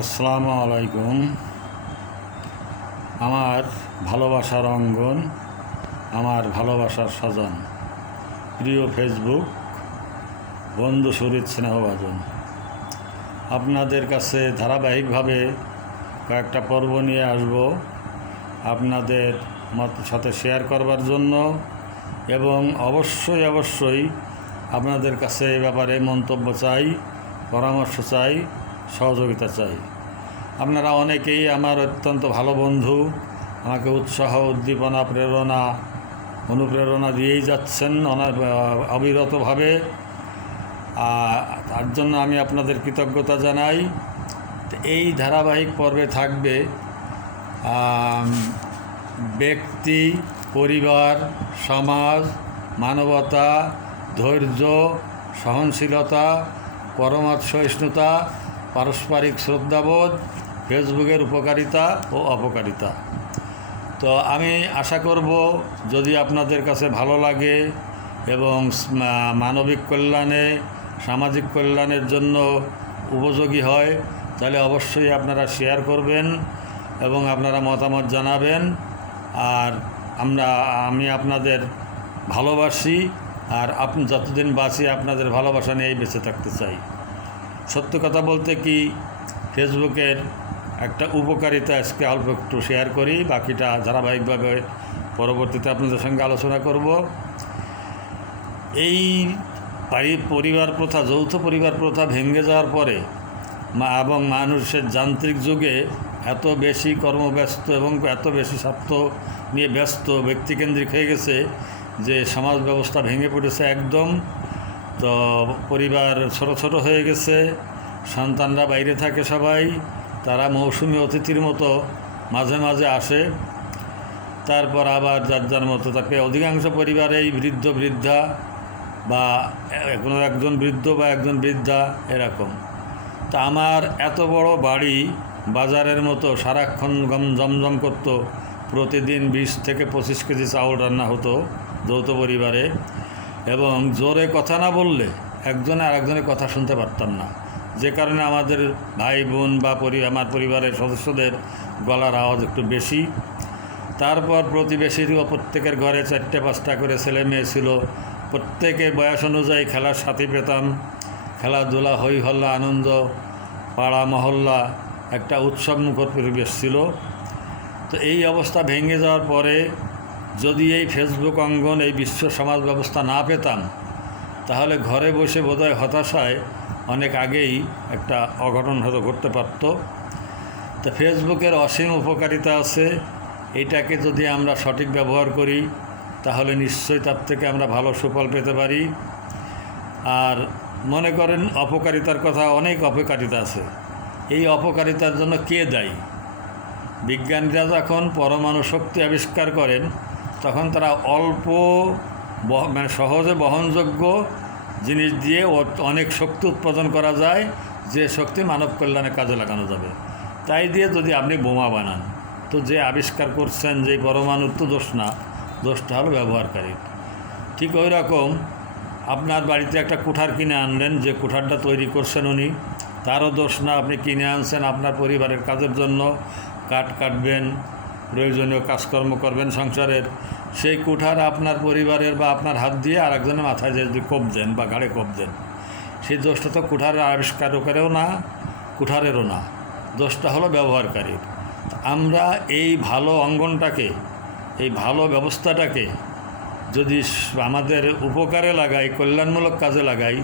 আসসালামু আলাইকুম। আমার ভালোবাসার অঙ্গন, আমার ভালোবাসার স্বজন। প্রিয় ফেসবুক বন্ধু শরীর স্নেহভাজন, আপনাদের কাছে ধারাবাহিকভাবে কয়েকটা পর্ব নিয়ে আসব। আপনাদের সাথে শেয়ার করবার জন্য এবং অবশ্যই অবশ্যই আপনাদের কাছে এ ব্যাপারে মন্তব্য চাই, পরামর্শ চাই। সহযোগিতা চাই। আপনারা অনেকেই আমার অত্যন্ত ভালো বন্ধু। আমাকে উৎসাহ, উদ্দীপনা, প্রেরণা, অনুপ্রেরণা দিয়েই যাচ্ছেন অবিরতভাবে। তার জন্য আমি আপনাদের কৃতজ্ঞতা জানাই। এই ধারাবাহিক পর্বে থাকবে ব্যক্তি, পরিবার, সমাজ, মানবতা, ধৈর্য, সহনশীলতা পরমত সহিষ্ণুতা পারস্পরিক শ্রদ্ধাবোধ, ফেসবুকের উপকারিতা ও অপকারিতা। তো আমি আশা করব, যদি আপনাদের কাছে ভালো লাগে এবং মানবিক কল্যাণে, সামাজিক কল্যাণের জন্য উপযোগী হয়, তাহলে অবশ্যই আপনারা শেয়ার করবেন এবং আপনারা মতামত জানাবেন। আর আমরা, আমি আপনাদের ভালোবাসি, আর আপনি যতদিন বাঁচি, আপনাদের ভালোবাসা নিয়েই বেঁচে থাকতে চাই। সত্য কথা বলতে কি, ফেসবুকের একটা উপকারিতা আজকে অল্প একটু শেয়ার করি, বাকিটা ধারাবাহিকভাবে পরবর্তীতে আপনাদের সঙ্গে আলোচনা করব। এই পারি- পরিবার প্রথা, যৌথ পরিবার প্রথা ভেঙে যাওয়ার পরে মা এবং মানুষের যান্ত্রিক যুগে এত বেশি কর্মব্যস্ত এবং এত বেশি স্বার্থ নিয়ে ব্যস্ত, ব্যক্তিকেন্দ্রিক হয়ে গেছে যে সমাজ ব্যবস্থা ভেঙে পড়েছে একদম। তো পরিবার ছোট ছোট হয়ে গেছে, সন্তানরা বাইরে থাকে সবাই, তারা মৌসুমি অতিথির মতো মাঝে মাঝে আসে। তারপর আবার যার যার মতো তাকে অধিকাংশ পরিবারেই বৃদ্ধ, বৃদ্ধা বা কোনো একজন বৃদ্ধ বা একজন বৃদ্ধা এরকম। তা আমার এত বড় বাড়ি বাজারের মতো সারাক্ষণ গম, জমজম করত। প্রতিদিন বিশ থেকে পঁচিশ কেজি চাউল রান্না হতো যৌথ পরিবারে। এবং জোরে কথা না বললে একজনে আর একজনের কথা শুনতে পারতাম না। যে কারণে আমাদের ভাই বোন বা পরি, আমার পরিবারের সদস্যদের গলার আওয়াজ একটু বেশি। তারপর প্রতিবেশীর প্রত্যেকের ঘরে চারটে, পাঁচটা করে ছেলে মেয়ে ছিল। প্রত্যেকে বয়স অনুযায়ী খেলার সাথী পেতাম। খেলাধুলা হই হল্লা আনন্দ, পাড়া, মহল্লা একটা উৎসবমুখর পরিবেশ ছিল। তো এই অবস্থা ভেঙে যাওয়ার পরে যদি এই ফেসবুক অঙ্গন এই বিশ্ব সমাজ ব্যবস্থা না পেতাম, তাহলে ঘরে বসে বোধহয় হতাশায় অনেক আগেই একটা অঘটন হয়তো ঘটতে পারতো। তো ফেসবুকের অসীম উপকারিতা আছে, এটাকে যদি আমরা সঠিক ব্যবহার করি, তাহলে নিশ্চয়ই তার থেকে আমরা ভালো সুফল পেতে পারি। আর মনে করেন অপকারিতার কথা অনেক অপকারিতা আছে। এই অপকারিতার জন্য কে দায়ী? বিজ্ঞানীরা যখন পরমাণু শক্তি আবিষ্কার করেন তখন তারা অল্প মানে সহজে বহনযোগ্য জিনিস দিয়ে অনেক শক্তি উৎপাদন করা যায়, যে শক্তি মানব কল্যাণে কাজে লাগানো যাবে। তাই দিয়ে যদি আপনি বোমা বানান, তো যে আবিষ্কার করছেন যে পরমাণুর তো দোষ না, দোষটা হলো ব্যবহারকারী। ঠিক ওই রকম আপনার বাড়িতে একটা কুঠার কিনে আনলেন, যে কুঠারটা তৈরি করছেন উনি, তারও দোষ না, আপনি কিনে আনছেন আপনার পরিবারের কাজের জন্য, কাঠ কাটবেন প্রয়োজনীয় কাজকর্ম করবেন সংসারের। সেই কুঠার আপনার পরিবারের বা আপনার হাত দিয়ে আর একজনের মাথায় যদি কোপ দেন বা ঘাড়ে কোপ দেন, সেই দোষটা তো কুঠারের আবিষ্কারকেরও না, কুঠারেরও না। দোষটা হলো ব্যবহারকারীর। আমরা এই ভালো অঙ্গনটাকে, এই ভালো ব্যবস্থাটাকে যদি আমাদের উপকারে লাগাই, কল্যাণমূলক কাজে লাগাই,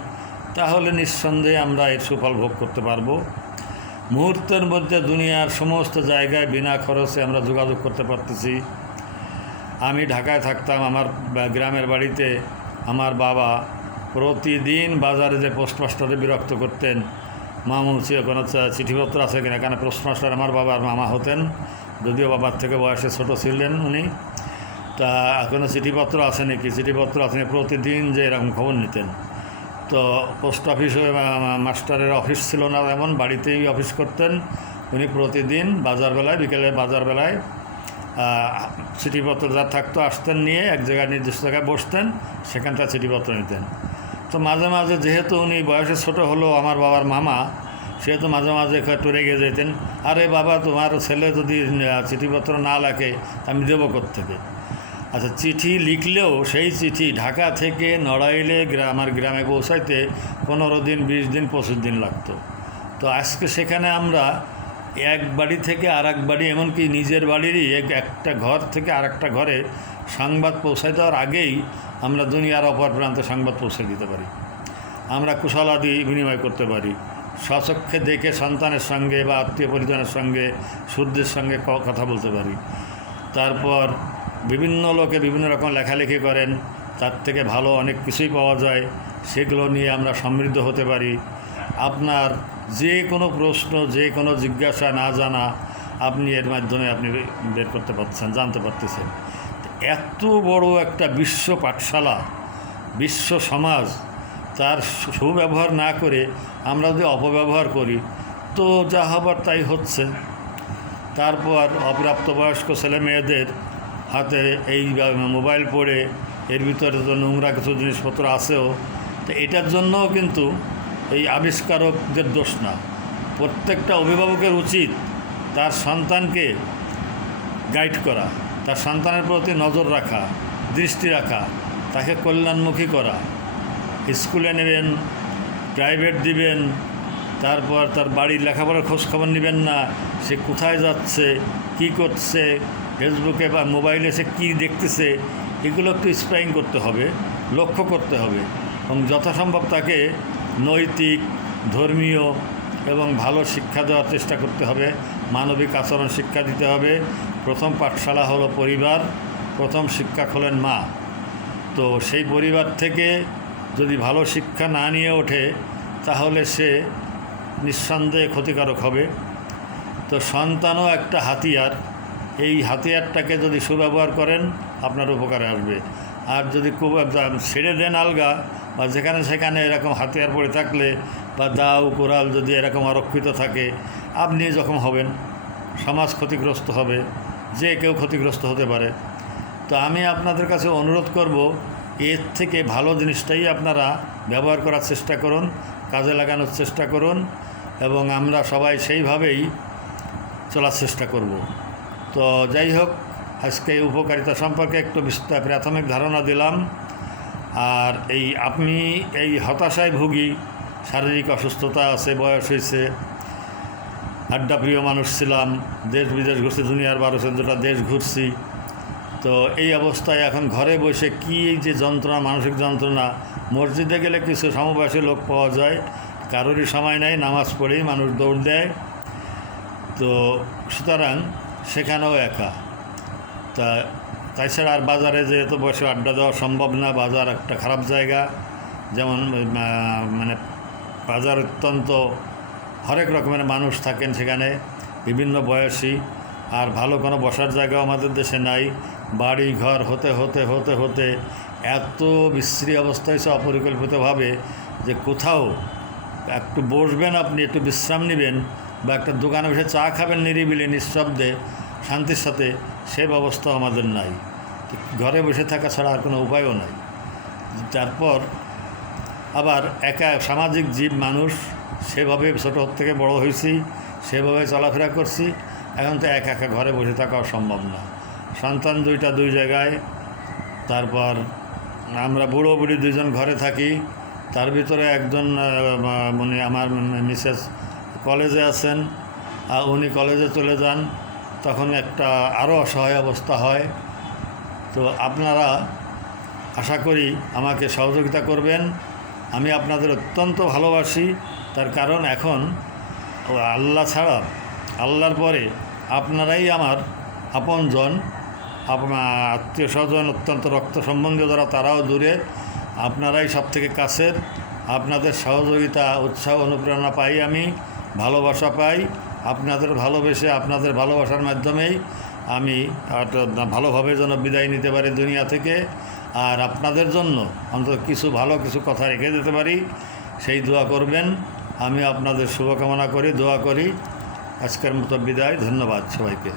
তাহলে নিঃসন্দেহে আমরা এর সুফল ভোগ করতে পারব। মুহূর্তের মধ্যে দুনিয়ার সমস্ত জায়গায় বিনা খরচে আমরা যোগাযোগ করতে পারতেছি। আমি ঢাকায় থাকতাম, আমার গ্রামের বাড়িতে আমার বাবা প্রতিদিন বাজারে যে পোস্টমাস্টারে বিরক্ত করতেন মামু চি- কোনো চিঠিপত্র আছে কিনা, কেন পোস্টমাস্টার আমার বাবার মামা হতেন, যদিও বাবার থেকে বয়সে ছোট ছিলেন উনি। তা কোনো চিঠিপত্র আছে নাকি? চিঠিপত্র আছে প্রতিদিন যে এরকম খবর নিতেন। তো পোস্ট অফিসে মাস্টারের অফিস ছিল না এমন, বাড়িতেই অফিস করতেন। উনি প্রতিদিন বাজার বেলায় বিকেলে বাজার বেলায় চিঠিপত্র যা থাকতো আসতেন নিয়ে এক জায়গায় নির্দিষ্ট জায়গায় বসতেন সেখান থেকে চিঠিপত্র নিতেন। তো মাঝে মাঝে যেহেতু উনি বয়সে ছোট হলো আমার বাবার মামা, সেহেতু মাঝে মাঝে একটু রেগে যেতেন। আরে বাবা, তোমার ছেলে যদি চিঠিপত্র না লেখে, আমি দেবো থেকে আচ্ছা চিঠি লিখলেও সেই চিঠি ঢাকা থেকে নড়াইলে আমার গ্রামে পৌঁছাইতে পনেরো দিন, বিশ দিন, পঁচিশ দিন লাগতো। তো আজকে সেখানে আমরা এক বাড়ি থেকে আর এক বাড়ি, এমনকি নিজের বাড়িরই এক, একটা ঘর থেকে আর একটা ঘরে সংবাদ পৌঁছায় দেওয়ার আগেই আমরা দুনিয়ার অপর প্রান্তে সংবাদ পৌঁছে দিতে পারি। আমরা কুশলাদি বিনিময় করতে পারি। স্বচক্ষে দেখে সন্তানের সঙ্গে বা আত্মীয় পরিজনের সঙ্গে সূর্যের সঙ্গে কথা বলতে পারি। তারপর বিভিন্ন লোকে বিভিন্ন রকম লেখালেখি করেন, তার থেকে ভালো অনেক কিছুই পাওয়া যায়, সেগুলো নিয়ে আমরা সমৃদ্ধ হতে পারি। আপনার যে কোনো প্রশ্ন, যে কোনো জিজ্ঞাসা না জানা, আপনি এর মাধ্যমে আপনি বের করতে পারছেন জানতে পারতেছেন। এত বড় একটা বিশ্ব পাঠশালা, বিশ্ব সমাজ, তার সুব্যবহার না করে আমরা যদি অপব্যবহার করি, তো যা হবার তাই হচ্ছে। তারপর অপ্রাপ্তবয়স্ক ছেলে মেয়েদের হাতে এই মোবাইল পড়ে এর ভিতরে তো নোংরা কিছু জিনিসপত্র আছেও, তো এটার জন্যও কিন্তু এই আবিষ্কারকদের দোষ না। প্রত্যেকটা অভিভাবকের উচিত তার সন্তানকে গাইড করা, তার সন্তানের প্রতি নজর রাখা, দৃষ্টি রাখা, তাকে কল্যাণমুখী করা। স্কুলে নেবেন প্রাইভেট দিবেন, তারপর তার বাড়ির লেখাপড়ার খোঁজখবর নেবেন না, সে কোথায় যাচ্ছে, কি করছে ফেসবুকে বা মোবাইলে সে কী দেখতেছে, এগুলো একটু স্প্রাইং করতে হবে, লক্ষ্য করতে হবে। এবং যথাসম্ভব তাকে নৈতিক, ধর্মীয় এবং ভালো শিক্ষা দেওয়ার চেষ্টা করতে হবে। মানবিক আচরণ শিক্ষা দিতে হবে। প্রথম পাঠশালা হলো পরিবার, প্রথম শিক্ষক হলেন মা। তো সেই পরিবার থেকে যদি ভালো শিক্ষা না নিয়ে ওঠে, তাহলে সে নিঃসন্দেহে ক্ষতিকারক হবে। তো সন্তানও একটা হাতিয়ার। এই হাতিয়ারটাকে যদি সুব্যবহার করেন, আপনার উপকারে আসবে। আর যদি খুব ছেড়ে দেন আলগা, বা যেখানে সেখানে এরকম হাতিয়ার পড়ে থাকলে, বা দাও, কোরাল যদি এরকম আরক্ষিত থাকে, আপনি যখন হবেন, সমাজ ক্ষতিগ্রস্ত হবে, যে কেউ ক্ষতিগ্রস্ত হতে পারে। তো আমি আপনাদের কাছে অনুরোধ করব, এর থেকে ভালো জিনিসটাই আপনারা ব্যবহার করার চেষ্টা করুন, কাজে লাগানোর চেষ্টা করুন, এবং আমরা সবাই সেইভাবেই চলার চেষ্টা করব। তো যাই হোক, আজকে এই উপকারিতা সম্পর্কে একটু বিস্তার প্রাথমিক ধারণা দিলাম। আর এই আপনি এই হতাশায় ভুগি, শারীরিক অসুস্থতা আছে, বয়স হয়েছে আড্ডা প্রিয় মানুষ ছিলাম, দেশ বিদেশ ঘুরছি, দুনিয়ার বারো চোদ্দোটা দেশ ঘুরছি। তো এই অবস্থায় এখন ঘরে বসে কী এই যে যন্ত্রণা, মানসিক যন্ত্রণা, মসজিদে গেলে কিছু সমবয়সী লোক পাওয়া যায়, কারোরই সময় নাই, নামাজ পড়েই মানুষ দৌড় দেয়। তো সুতরাং সেখানেও একা। তা তাছাড়া আর বাজারে যে এত বসে আড্ডা দেওয়া সম্ভব না, বাজার একটা খারাপ জায়গা। যেমন মানে বাজার অত্যন্ত হরেক রকমের মানুষ থাকেন সেখানে, বিভিন্ন বয়সী। আর ভালো কোনো বসার জায়গাও আমাদের দেশে নাই। বাড়ি, ঘর হতে হতে হতে হতে এত বিশ্রী অবস্থা হয়েছে অপরিকল্পিতভাবে যে কোথাও একটু বসবেন আপনি, একটু বিশ্রাম নেবেন বা একটা দোকানে বসে চা খাবেন নিরিবিলি, নিঃশব্দে। শান্তির সাথে সে ব্যবস্থা আমাদের নাই। ঘরে বসে থাকা ছাড়া আর কোনো উপায়ও নাই। তারপর আবার একা সামাজিক জীব মানুষ, সেভাবে ছোটো থেকে বড় হয়েছি, সেভাবে চলাফেরা করছি, এখন তো একা একা ঘরে বসে থাকা সম্ভব না। সন্তান দুইটা দুই জায়গায়, তারপর আমরা বুড়ো বুড়ি দুজন ঘরে থাকি, তার ভিতরে একজন মানে আমার মিসেস কলেজে আছেন আর উনি কলেজে চলে যান তখন একটা আরও অসহায় অবস্থা হয়। তো আপনারা আশা করি আমাকে সহযোগিতা করবেন। আমি আপনাদের অত্যন্ত ভালোবাসি। তার কারণ এখন আল্লাহ ছাড়া, আল্লাহর পরে আপনারাই আমার আপনজন। আপনার আত্মীয় স্বজন অত্যন্ত রক্ত সম্বন্ধীয় যারা, তারাও দূরে। আপনারাই সব থেকে কাছের। আপনাদের সহযোগিতা, উৎসাহ, অনুপ্রেরণা পাই আমি, ভালোবাসা পাই। আপনাদের ভালোবেসে আপনাদের ভালোবাসার মাধ্যমেই আমি ভালোভাবে যেন বিদায় নিতে পারি দুনিয়া থেকে। আর আপনাদের জন্য অন্তত কিছু ভালো কিছু কথা রেখে যেতে পারি। সেই দোয়া করবেন। আমি আপনাদের শুভকামনা করি, দোয়া করি। আজকের মতো বিদায়, ধন্যবাদ সবাইকে।